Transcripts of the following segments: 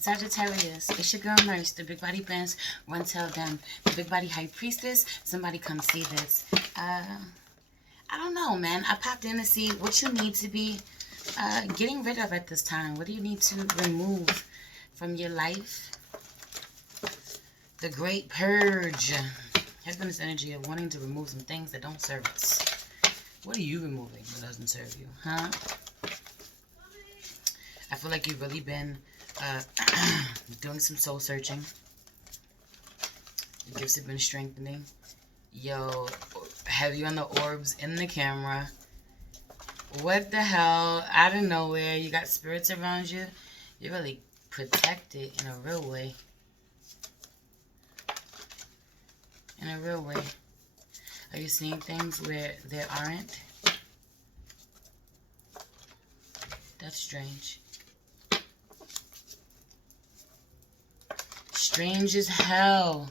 Sagittarius, it's your girl Merce, the Big Body Benz. Run tell them, the Big Body High Priestess. Somebody come see this. I don't know, man. I popped in to see what you need to be getting rid of at this time. What do you need to remove from your life? The Great Purge has been this energy of wanting to remove some things that don't serve us. What are you removing that doesn't serve you, huh? I feel like you've really been doing some soul searching. The gifts have been strengthening. Yo, have you on the orbs in the camera? What the hell? Out of nowhere, you got spirits around you. You're really protected in a real way. In a real way. Are you seeing things where there aren't? That's strange. Strange as hell.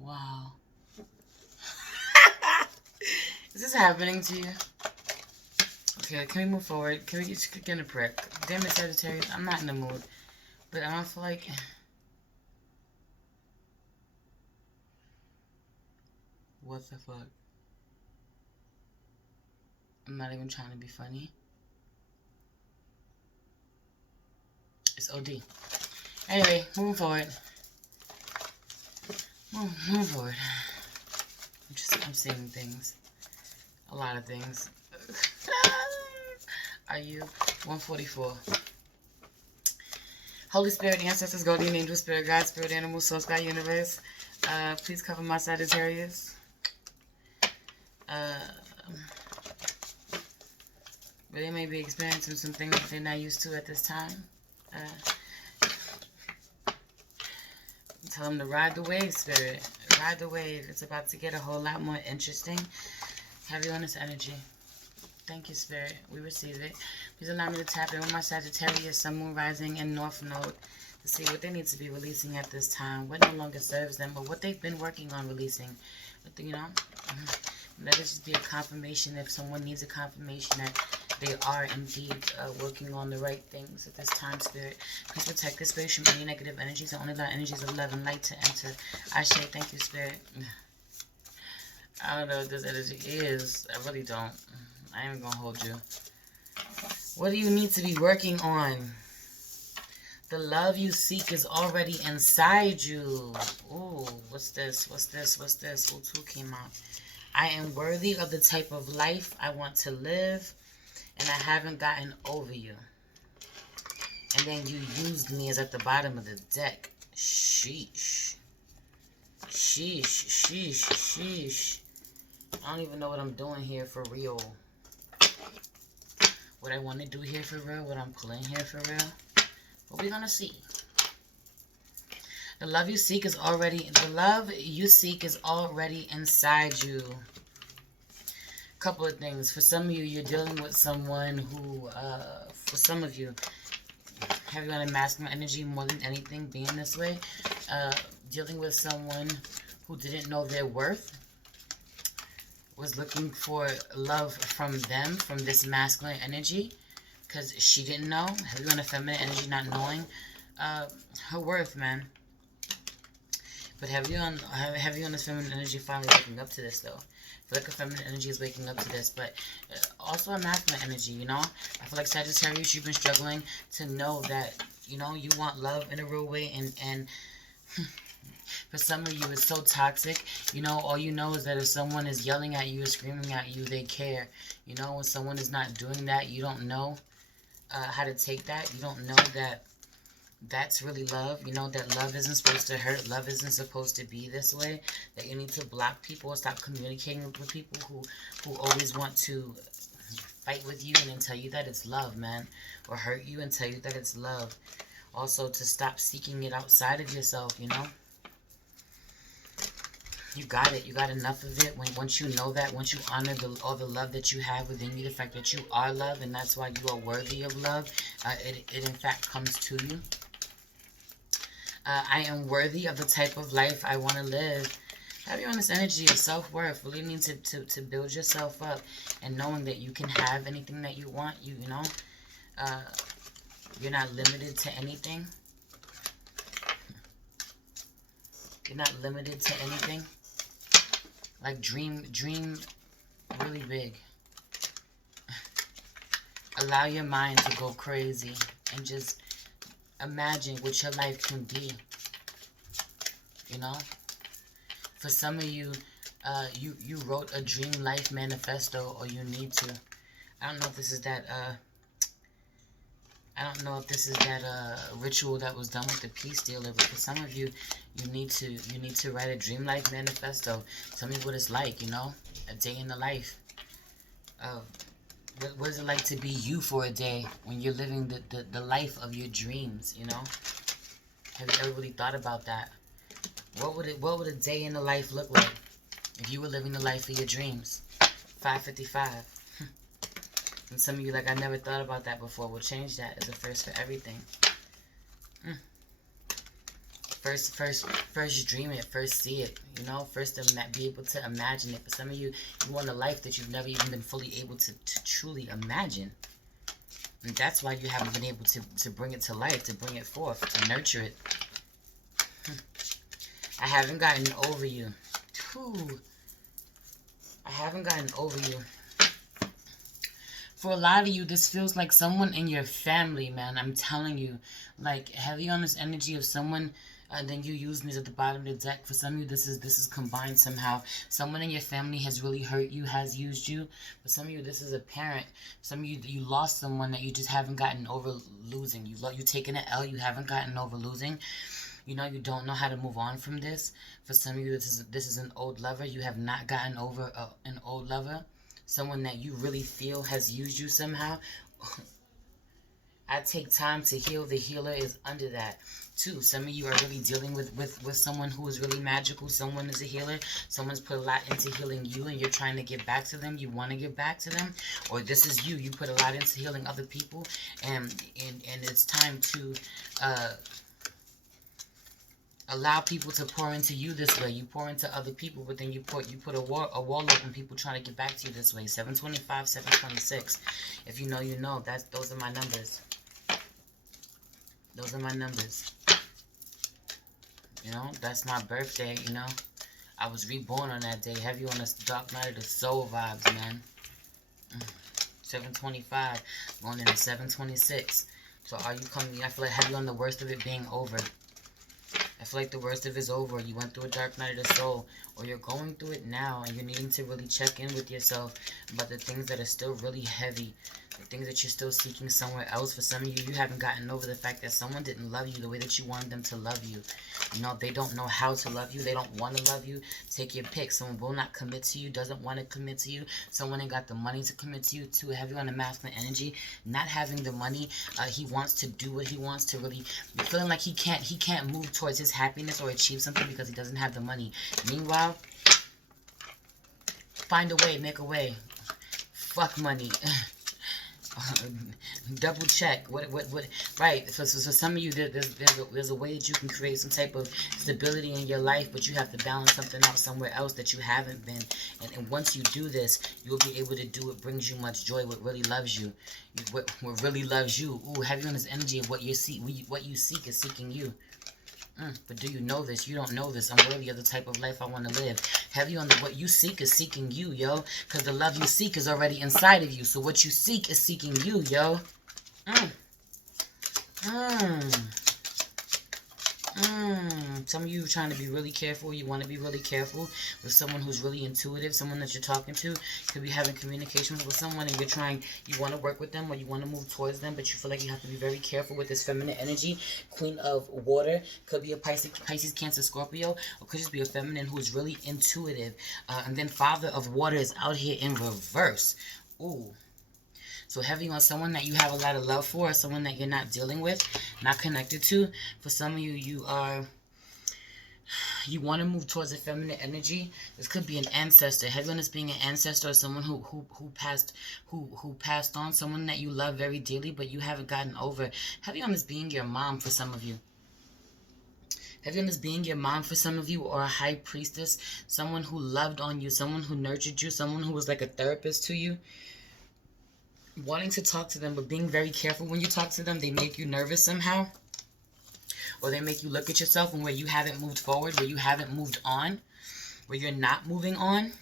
Wow. Is this happening to you? Okay, can we move forward? Can we just get a prick? Damn it, Sagittarius. I'm not in the mood. But I don't feel like... What the fuck? I'm not even trying to be funny. It's OD. Anyway, moving forward. Moving forward. I'm seeing things. A lot of things. Are you? 144. Holy Spirit, ancestors, guardian angel, spirit, God, spirit, animal, source, God, universe. Please cover my Sagittarius. But they may be experiencing some things that they're not used to at this time. Tell them to ride the wave, spirit. Ride the wave. It's about to get a whole lot more interesting. Have you on this energy. Thank you, spirit. We receive it. Please allow me to tap in with my Sagittarius, Sun, Moon, Rising, and North Node to see what they need to be releasing at this time, what no longer serves them, or what they've been working on releasing. But, you know, let it just be a confirmation if someone needs a confirmation that they are indeed working on the right things at this time, spirit. Please protect this space from any negative energies and only allow energies of love and light to enter. I say thank you, spirit. I don't know what this energy is. I really don't. I ain't even gonna hold you. What do you need to be working on? The love you seek is already inside you. Ooh, what's this? What's this? What's this? Ooh, 2 came out. I am worthy of the type of life I want to live, and I haven't gotten over you. And then you used me as at the bottom of the deck. Sheesh. Sheesh, sheesh, sheesh. I don't even know what I'm doing here for real. What I want to do here for real, what I'm pulling here for real. But we're gonna see. The love you seek is already inside you. Couple of things. For some of you, you're dealing with someone who, for some of you, have you on a masculine energy more than anything being this way? Dealing with someone who didn't know their worth, was looking for love from them, from this masculine energy, because she didn't know. Have you on a feminine energy not knowing her worth, man? But have you on this feminine energy finally waking up to this, though? I feel like a feminine energy is waking up to this, but also a masculine energy, you know? I feel like Sagittarius, you've been struggling to know that, you know, you want love in a real way, and for some of you, it's so toxic. You know, all you know is that if someone is yelling at you or screaming at you, they care. You know, when someone is not doing that, you don't know how to take that. You don't know that that's really love. You know that love isn't supposed to hurt. Love isn't supposed to be this way. That you need to block people or stop communicating with people who always want to fight with you and then tell you that it's love, man. Or hurt you and tell you that it's love. Also, to stop seeking it outside of yourself, you know. You got it. You got enough of it. Once you know that, once you honor all the love that you have within you, the fact that you are love, and that's why you are worthy of love, it in fact comes to you. I am worthy of the type of life I want to live. Have you on this energy of self-worth, really need to build yourself up, and knowing that you can have anything that you want, you know. You're not limited to anything. You're not limited to anything. Like dream really big. Allow your mind to go crazy and just imagine what your life can be. You know? For some of you, you wrote a dream life manifesto, or you need to. I don't know if this is that ritual that was done with the peace dealer, but for some of you, you need to write a dream life manifesto. Tell me what it's like, you know, a day in the life. What is it like to be you for a day when you're living the life of your dreams, you know? Have you ever really thought about that? What would a day in the life look like if you were living the life of your dreams? 555. And some of you like, I never thought about that before. We'll change that as a first for everything. First dream it, first see it, you know, first be able to imagine it. For some of you, you want a life that you've never even been fully able to truly imagine. And that's why you haven't been able to bring it to life, to bring it forth, to nurture it. I haven't gotten over you. I haven't gotten over you. For a lot of you, this feels like someone in your family, man. I'm telling you. Like, heavy on this energy of someone, and then you using this at the bottom of the deck. For some of you, this is combined somehow. Someone in your family has really hurt you, has used you. For some of you, this is a parent. Some of you, you lost someone that you just haven't gotten over losing. You taken an L, you haven't gotten over losing. You know, you don't know how to move on from this. For some of you, this is an old lover. You have not gotten over an old lover. Someone that you really feel has used you somehow. I take time to heal. The healer is under that too. Some of you are really dealing with someone who is really magical. Someone is a healer. Someone's put a lot into healing you, and you're trying to get back to them. You want to get back to them. Or this is you. You put a lot into healing other people, and it's time to allow people to pour into you this way. You pour into other people, but then you put a wall up and people trying to get back to you this way. 725, 726. If you know, you know. Those are my numbers. Those are my numbers. You know, that's my birthday, you know. I was reborn on that day. Heavy on this dark night of the soul vibes, man. 725 going into 726. So are you coming? I feel like heavy on the worst of it being over. I feel like the worst of it is over. You went through a dark night of the soul, or you're going through it now, and you're needing to really check in with yourself about the things that are still really heavy, the things that you're still seeking somewhere else. For some of you, you haven't gotten over the fact that someone didn't love you the way that you wanted them to love you. You know, they don't know how to love you. They don't want to love you. Take your pick. Someone will not commit to you, doesn't want to commit to you. Someone ain't got the money to commit to you. Too heavy on the masculine energy. Not having the money. He wants to do what he wants to really, feeling like he can't move towards his happiness or achieve something because he doesn't have the money. Meanwhile, find a way, make a way. Fuck money. Double check. What? Right. So some of you, there's a way that you can create some type of stability in your life, but you have to balance something out somewhere else that you haven't been. And once you do this, you'll be able to do what brings you much joy, what really loves you. What really loves you. Ooh, heavy on this energy of what you seek is seeking you. But do you know this? You don't know this. I'm worthy of the type of life I want to live. Heavy on the what you seek is seeking you, yo. Because the love you seek is already inside of you. So what you seek is seeking you, yo. Some of you are trying to be really careful. You want to be really careful with someone who's really intuitive, someone that you're talking to. Could be having communications with someone and you want to work with them or you want to move towards them, but you feel like you have to be very careful with this feminine energy. Queen of water. Could be a Pisces, Cancer, Scorpio, or could just be a feminine who's really intuitive. And then Father of water is out here in reverse. Ooh. So heavy on someone that you have a lot of love for, or someone that you're not dealing with, not connected to. For some of you, you want to move towards a feminine energy. This could be an ancestor. Heavy on this being an ancestor, or someone who passed on, someone that you love very dearly, but you haven't gotten over. Heavy on this being your mom for some of you. Heavy on this being your mom for some of you, or a high priestess, someone who loved on you, someone who nurtured you, someone who was like a therapist to you. wanting to talk to them, but being very careful when you talk to them. They make you nervous somehow. Or they make you look at yourself and where you haven't moved forward, where you haven't moved on, where you're not moving on.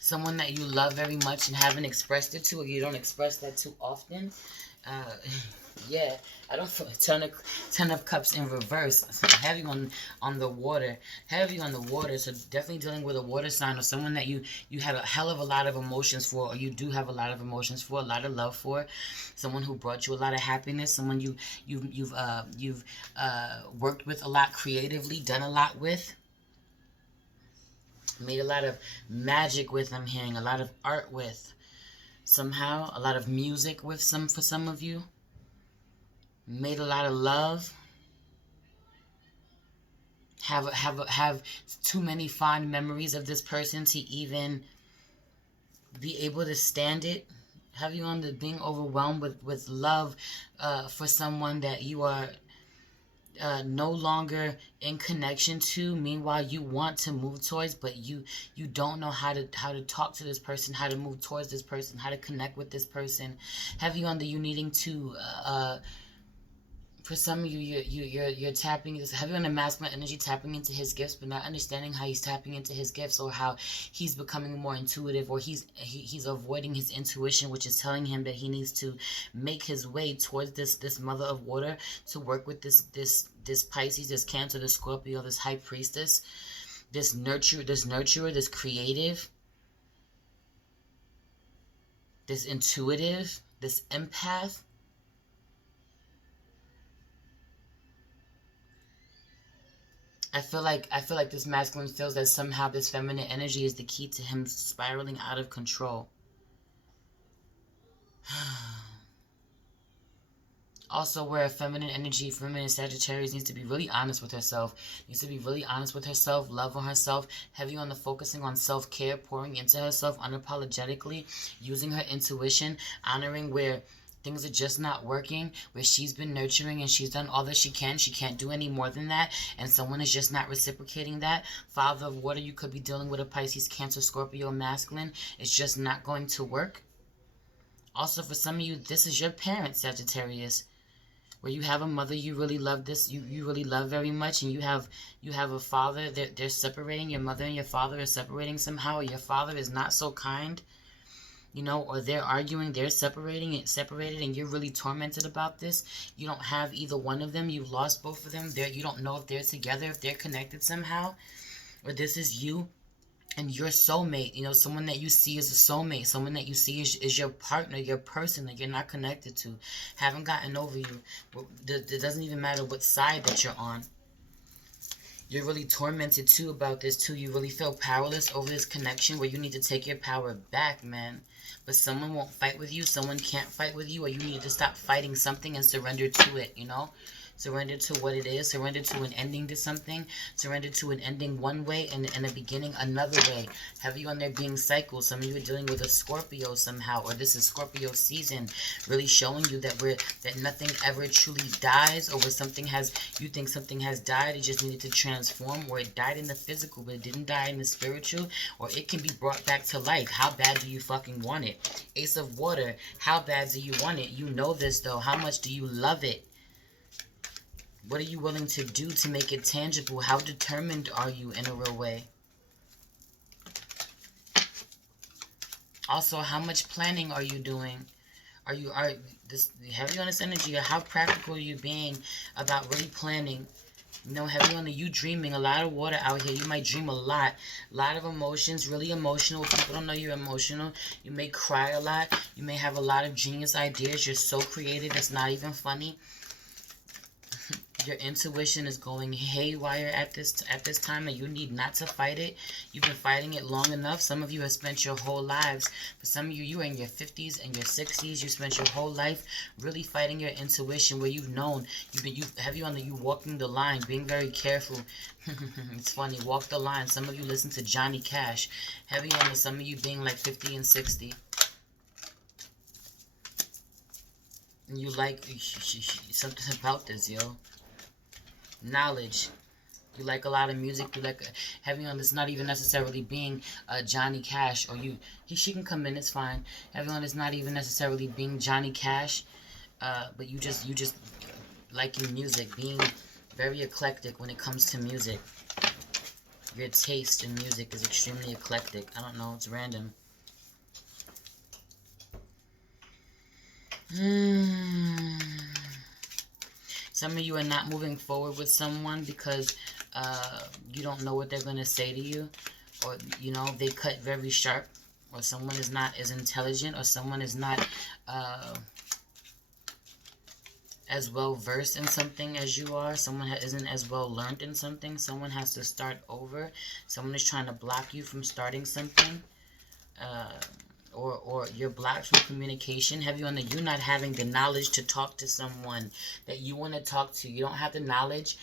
Someone that you love very much and haven't expressed it to, or you don't express that too often. Yeah, I don't feel ten of cups in reverse. Heavy on the water, heavy on the water. So definitely dealing with a water sign or someone that you had a hell of a lot of emotions for, or you do have a lot of emotions for, a lot of love for. Someone who brought you a lot of happiness. Someone you've worked with a lot creatively, done a lot with. Made a lot of magic with, I'm hearing a lot of art with, somehow a lot of music with, for some of you. Made a lot of love. Have too many fond memories of this person to even be able to stand it. Have you on the being overwhelmed with love for someone that you are no longer in connection to. Meanwhile, you want to move towards, but you don't know how to talk to this person, how to move towards this person, how to connect with this person. Have you on the you needing to for some of you, you're tapping this. Have you on a masculine energy, tapping into his gifts, but not understanding how he's tapping into his gifts, or how he's becoming more intuitive, or he's avoiding his intuition, which is telling him that he needs to make his way towards this mother of water to work with this Pisces, this Cancer, this Scorpio, this high priestess, this nurturer, this creative, this intuitive, this empath. I feel like this masculine feels that somehow this feminine energy is the key to him spiraling out of control. Also, where a feminine energy, feminine Sagittarius needs to be really honest with herself. Needs to be really honest with herself, love on herself, heavy on the focusing on self-care, pouring into herself unapologetically, using her intuition, honoring where things are just not working, where she's been nurturing and she's done all that she can't do any more than that, and someone is just not reciprocating that. Father of water, you could be dealing with a Pisces, Cancer, Scorpio, masculine. It's just not going to work. Also, for some of you, this is your parent, Sagittarius, where you have a mother you really love you really love very much, and you have a father. They're separating. Your mother and your father are separating somehow, or your father is not so kind, or they're arguing, they're separated, and you're really tormented about this. You don't have either one of them. You've lost both of them. You don't know if they're together, if they're connected somehow, or this is you and your soulmate. Someone that you see as a soulmate, someone that you see is your partner, your person that you're not connected to, haven't gotten over you. It doesn't even matter what side that you're on. You're really tormented too about this too. You really feel powerless over this connection, where you need to take your power back, man. But someone won't fight with you. Someone can't fight with you, or you need to stop fighting something and surrender to it, Surrender to what it is. Surrender to an ending to something. Surrender to an ending one way and a beginning another way. Have you on there being cycles? Some of you are dealing with a Scorpio somehow, or this is Scorpio season, really showing you that nothing ever truly dies, or where you think something has died, it just needed to transform, or it died in the physical, but it didn't die in the spiritual, or it can be brought back to life. How bad do you fucking want it? Ace of Water, how bad do you want it? You know this though. How much do you love it? What are you willing to do to make it tangible? How determined are you in a real way? Also, how much planning are you doing? This heavy on this energy, or how practical are you being about really planning? Heavy on you dreaming. A lot of water out here. You might dream a lot of emotions, really emotional. People don't know you're emotional. You may cry a lot. You may have a lot of genius ideas. You're so creative, it's not even funny. Your intuition is going haywire at this time, and you need not to fight it. You've been fighting it long enough. Some of you have spent your whole lives. For some of you, you are in your 50s and your 60s. You spent your whole life really fighting your intuition, where you've known. You walking the line, being very careful. It's funny, walk the line. Some of you listen to Johnny Cash. Heavy on some of you being like 50 and 60. You like something about this, yo. Knowledge. You like a lot of music. You like heavy on this. Not even necessarily being Johnny Cash or you. She can come in. It's fine. Heavy on this. Not even necessarily being Johnny Cash. But you just liking music, being very eclectic when it comes to music. Your taste in music is extremely eclectic. I don't know. It's random. Some of you are not moving forward with someone because you don't know what they're going to say to you. Or, you know, they cut very sharp. Or someone is not as intelligent. Or someone is not as well versed in something as you are. Someone isn't as well learned in something. Someone has to start over. Someone is trying to block you from starting something. Or you're blocked from communication. Have you on the you not having the knowledge to talk to someone that you want to talk to. You don't have the knowledge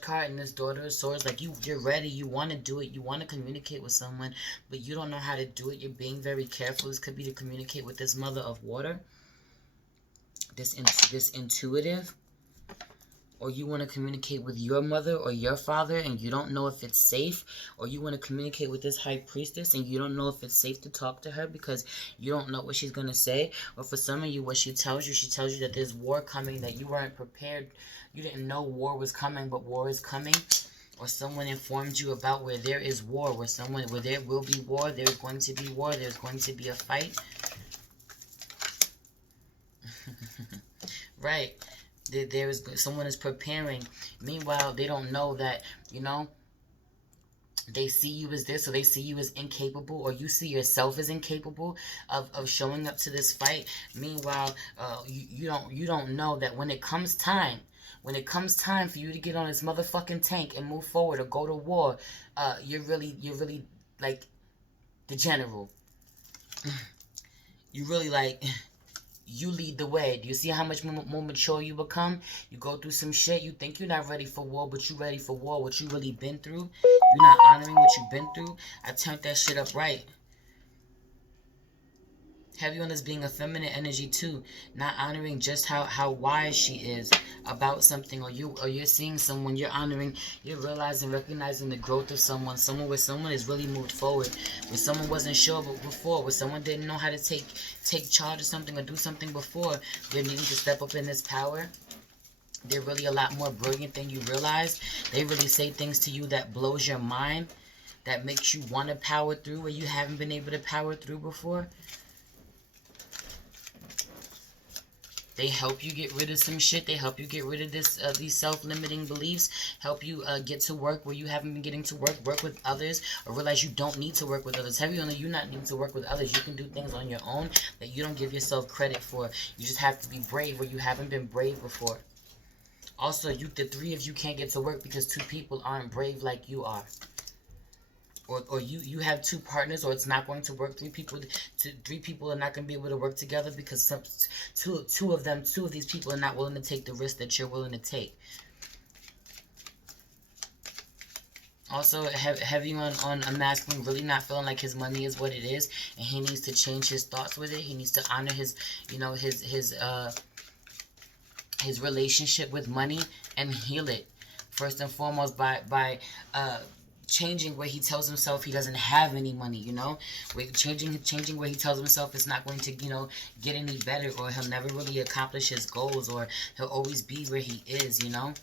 card in this Daughter of Swords. Like you're ready, you want to do it, you want to communicate with someone, but you don't know how to do it. You're being very careful. This could be to communicate with this Mother of Water, this intuitive. Or you want to communicate with your mother or your father and you don't know if it's safe. Or you want to communicate with this High Priestess and you don't know if it's safe to talk to her because you don't know what she's going to say. Or for some of you, what she tells you that there's war coming, that you weren't prepared. You didn't know war was coming, but war is coming. Or someone informed you about where there is war, where there will be war, there's going to be war, there's going to be a fight. Right. Someone is preparing. Meanwhile, they don't know that, you know, they see you as this, or they see you as incapable, or you see yourself as incapable of showing up to this fight. Meanwhile, you don't know that when it comes time for you to get on this motherfucking tank and move forward or go to war, you're really like the general. You really like. You lead the way. Do you see how much more mature you become? You go through some shit. You think you're not ready for war, but you ready for war. What you really been through. You're not honoring what you've been through. I turned that shit up right. Have you on this being a feminine energy too, not honoring just how wise she is about something, or you're seeing someone, you're honoring, you're realizing, recognizing the growth of someone where someone has really moved forward, where someone wasn't sure before, where someone didn't know how to take charge of something or do something before. They're needing to step up in this power. They're really a lot more brilliant than you realize. They really say things to you that blows your mind, that makes you want to power through where you haven't been able to power through before. They help you get rid of some shit. They help you get rid of these self-limiting beliefs. Help you get to work where you haven't been getting to work. Work with others, or realize you don't need to work with others. Heavy on you not needing to work with others. You can do things on your own that you don't give yourself credit for. You just have to be brave where you haven't been brave before. Also, the three of you can't get to work because two people aren't brave like you are. Or you have two partners, or it's not going to work. Three people are not going to be able to work together because two of these people are not willing to take the risk that you're willing to take. Also, heavy on a masculine really not feeling like his money is what it is, and he needs to change his thoughts with it. He needs to honor his relationship with money and heal it first and foremost by changing where he tells himself he doesn't have any money, you know? Changing where he tells himself it's not going to, you know, get any better, or he'll never really accomplish his goals, or he'll always be where he is, you know?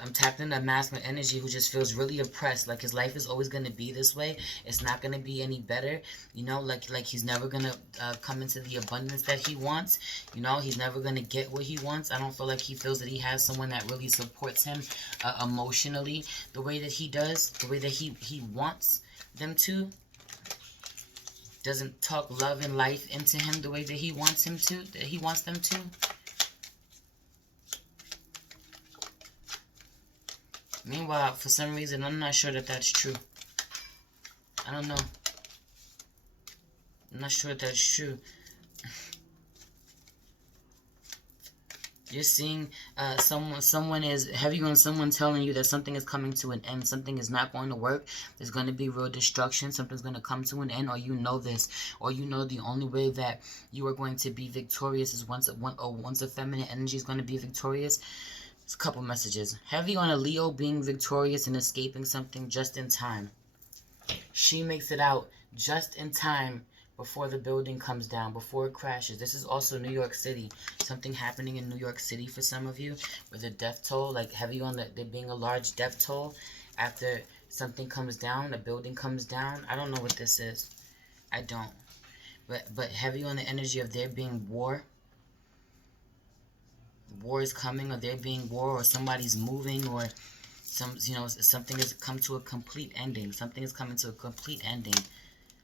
I'm tapped into a masculine energy who just feels really oppressed, like his life is always going to be this way. It's not going to be any better, you know, like he's never going to come into the abundance that he wants, you know, he's never going to get what he wants. I don't feel like he feels that he has someone that really supports him emotionally the way that he does, the way that he wants them to. Doesn't talk love and life into him the way that he wants them to. Meanwhile, for some reason, I'm not sure that that's true. I don't know. I'm not sure that that's true. You're seeing someone is heavy on someone telling you that something is coming to an end. Something is not going to work. There's going to be real destruction. Something's going to come to an end, or you know this, or you know the only way that you are going to be victorious is once a feminine energy is going to be victorious. It's a couple messages. Heavy on a Leo being victorious and escaping something just in time. She makes it out just in time before the building comes down, before it crashes. This is also New York City. Something happening in New York City for some of you, with the death toll, like heavy on there being a large death toll after something comes down, a building comes down. I don't know what this is. I don't. But heavy on the energy of there being war. War is coming, or there being war, or somebody's moving, or something has come to a complete ending. Something is coming to a complete ending.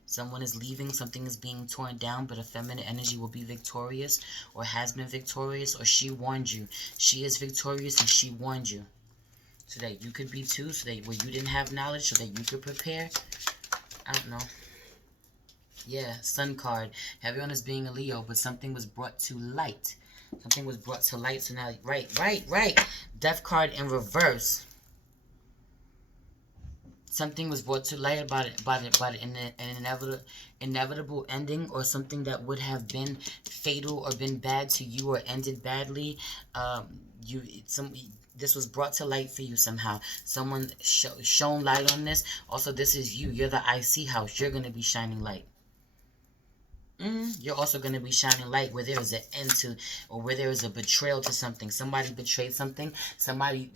Someone is leaving, something is being torn down, but a feminine energy will be victorious, or has been victorious, or she warned you. She is victorious and she warned you. So that you could be too, so that where you didn't have knowledge, so that you could prepare. I don't know. Yeah, Sun card. Everyone is being a Leo, but something was brought to light. Something was brought to light, so now, right. Death card in reverse. Something was brought to light about an inevitable ending, or something that would have been fatal or been bad to you or ended badly. This was brought to light for you somehow. Someone shone light on this. Also, this is you. You're the IC house. You're going to be shining light. You're also going to be shining light where there is an end to, or where there is a betrayal to something. Somebody betrayed something. Somebody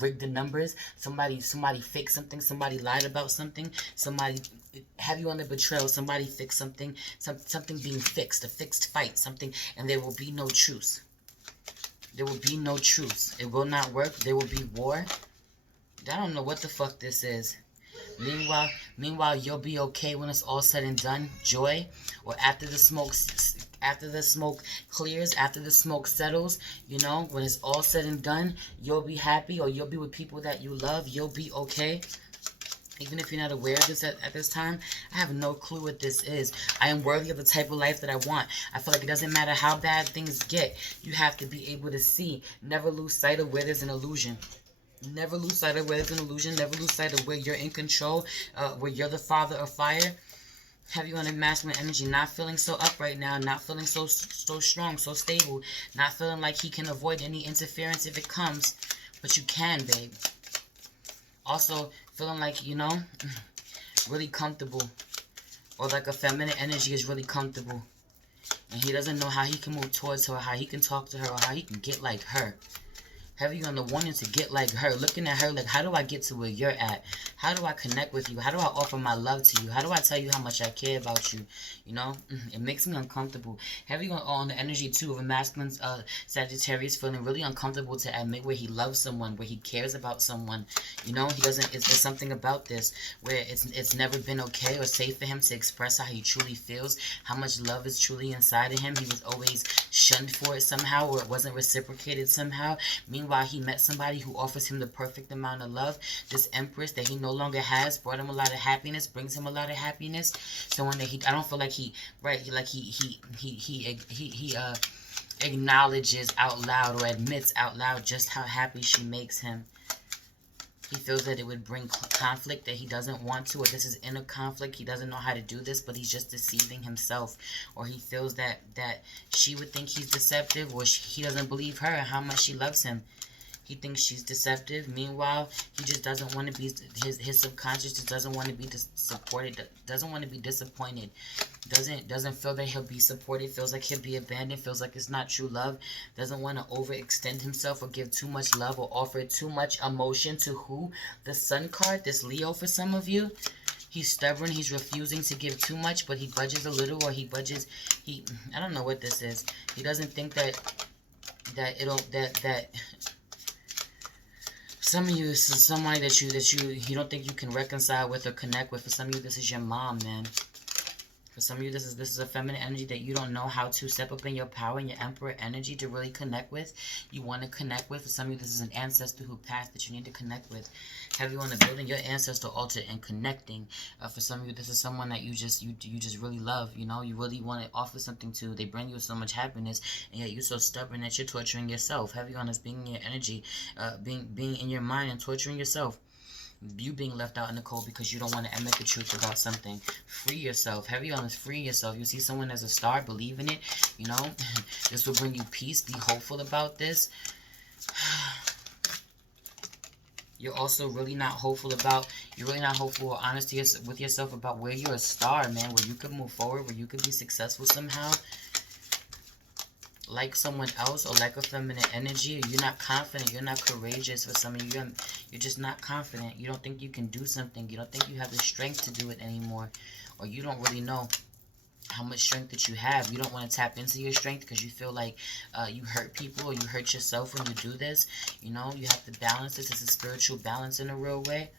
rigged the numbers. Somebody faked something. Somebody lied about something. Somebody have you on the betrayal. Somebody fixed something. Something being fixed. A fixed fight. Something, and there will be no truce. There will be no truce. It will not work. There will be war. I don't know what the fuck this is. Meanwhile, you'll be okay when it's all said and done. Joy, or after the smoke clears, after the smoke settles, when it's all said and done, you'll be happy, or you'll be with people that you love. You'll be okay. Even if you're not aware of this at this time, I have no clue what this is. I am worthy of the type of life that I want. I feel like it doesn't matter how bad things get. You have to be able to see. Never lose sight of where there's an illusion. Never lose sight of where there's an illusion. Never lose sight of where you're in control, where you're the father of fire. Have you on a masculine energy, not feeling so up right now, not feeling so strong, so stable, not feeling like he can avoid any interference if it comes, but you can, babe. Also, feeling like, really comfortable, or like a feminine energy is really comfortable, and he doesn't know how he can move towards her, or how he can talk to her, or how he can get like her. Heavy on the wanting to get like her, looking at her like, how do I get to where you're at? How do I connect with you? How do I offer my love to you? How do I tell you how much I care about you? It makes me uncomfortable. Heavy on the energy too of a masculine Sagittarius, feeling really uncomfortable to admit where he loves someone, where he cares about someone. He doesn't. There's something about this where it's never been okay or safe for him to express how he truly feels, how much love is truly inside of him. He was always shunned for it somehow, or it wasn't reciprocated somehow. Meanwhile, he met somebody who offers him the perfect amount of love. This Empress that he no longer has brought him a lot of happiness, brings him a lot of happiness. Someone that I don't feel like he acknowledges out loud, or admits out loud just how happy she makes him. He feels that it would bring conflict that he doesn't want to, or this is inner conflict. He doesn't know how to do this, but he's just deceiving himself. Or he feels that she would think he's deceptive, or he doesn't believe her and how much she loves him. He thinks she's deceptive. Meanwhile, he just doesn't want to be, his subconscious just doesn't want to be supported, doesn't want to be disappointed. Doesn't feel that he'll be supported, feels like he'll be abandoned, feels like it's not true love, doesn't want to overextend himself or give too much love or offer too much emotion to who? The Sun card, this Leo for some of you. He's stubborn, he's refusing to give too much, but he budges a little, or I don't know what this is. He doesn't think that some of you, this is somebody that you don't think you can reconcile with or connect with. For some of you, this is your mom, man. For some of you, this is a feminine energy that you don't know how to step up in your power and your Emperor energy to really connect with. You want to connect with. For some of you, this is an ancestor who passed that you need to connect with. Have you on the building your ancestor altar and connecting. For some of you, this is someone that you just really love. You know, you really want to offer something to. They bring you so much happiness, and yet you're so stubborn that you're torturing yourself. Have you on this being in your energy, being in your mind and torturing yourself. You being left out in the cold because you don't want to admit the truth about something. Free yourself. Heavy on this, free yourself. You see someone as a star, believe in it. You know, this will bring you peace. Be hopeful about this. You're also really not hopeful about, you're really not hopeful or honest with yourself about where you're a star, man. Where you could move forward, where you could be successful somehow. Like someone else or like a feminine energy. You're not confident. You're not courageous. For some of you, you're just not confident. You don't think you can do something. You don't think you have the strength to do it anymore. Or you don't really know how much strength that you have. You don't want to tap into your strength because you feel like you hurt people or you hurt yourself when you do this. You know, you have to balance this. It's a spiritual balance in a real way.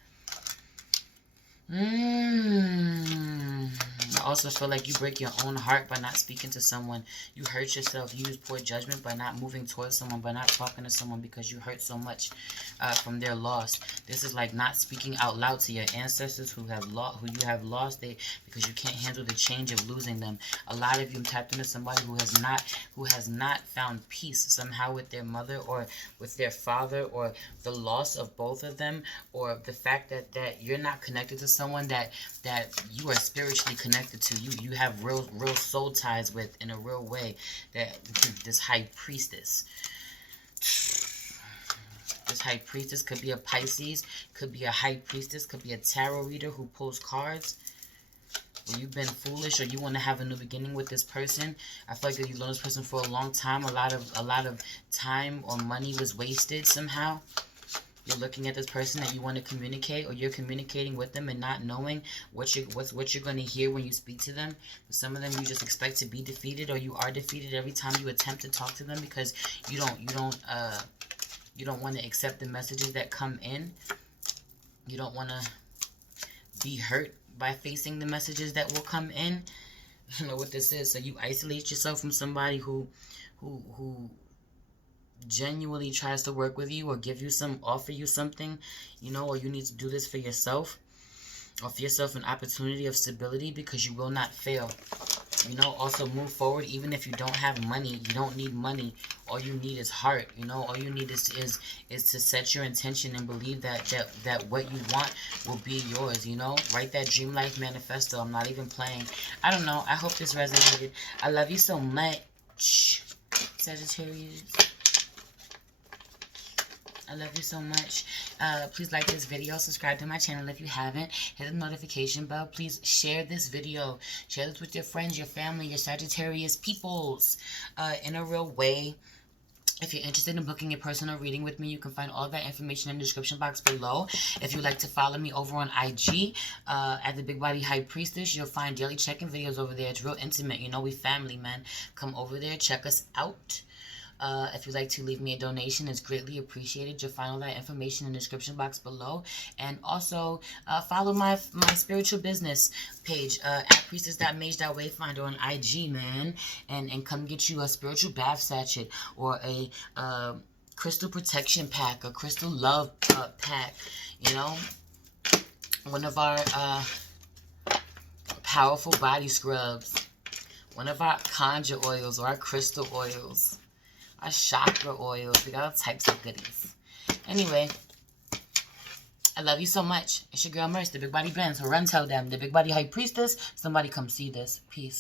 I also feel like you break your own heart by not speaking to someone. You hurt yourself. You use poor judgment by not moving towards someone, by not talking to someone because you hurt so much from their loss. This is like not speaking out loud to your ancestors who you have lost because you can't handle the change of losing them. A lot of you tapped into somebody who has not found peace somehow with their mother or with their father, or the loss of both of them, or the fact that you're not connected to someone that you are spiritually connected to. You have real soul ties with in a real way. That this high priestess. This high priestess could be a Pisces, could be a high priestess, could be a tarot reader who pulls cards. When you've been foolish or you want to have a new beginning with this person, I feel like you've known this person for a long time. A lot of time or money was wasted somehow. You're looking at this person that you want to communicate, or you're communicating with them and not knowing what you're going to hear when you speak to them. For some of them, you just expect to be defeated, or you are defeated every time you attempt to talk to them because you don't want to accept the messages that come in. You don't want to be hurt by facing the messages that will come in. I don't know what this is. So you isolate yourself from somebody who genuinely tries to work with you or offer you something, you know, or you need to do this for yourself. Offer yourself an opportunity of stability because you will not fail. You know, also move forward even if you don't have money. You don't need money. All you need is heart. You know, all you need is to set your intention and believe that what you want will be yours. You know, write that dream life manifesto. I'm not even playing. I don't know. I hope this resonated. I love you so much, Sagittarius. I love you so much. Please like this video. Subscribe to my channel if you haven't. Hit the notification bell. Please share this video. Share this with your friends, your family, your Sagittarius peoples in a real way. If you're interested in booking a personal reading with me, you can find all that information in the description box below. If you'd like to follow me over on IG at the Big Body High Priestess, you'll find daily check-in videos over there. It's real intimate. You know, we family, man. Come over there. Check us out. If you'd like to leave me a donation, it's greatly appreciated. You'll find all that information in the description box below. And also, follow my spiritual business page at priestess.mage.wayfinder on IG, man. And come get you a spiritual bath sachet or a crystal protection pack, a crystal love pack. You know, one of our powerful body scrubs, one of our conjure oils or our crystal oils, our chakra oils. We got all types of goodies. Anyway, I love you so much. It's your girl Merce, the Big Body Blends. So run tell them, the Big Body High Priestess. Somebody come see this. Peace.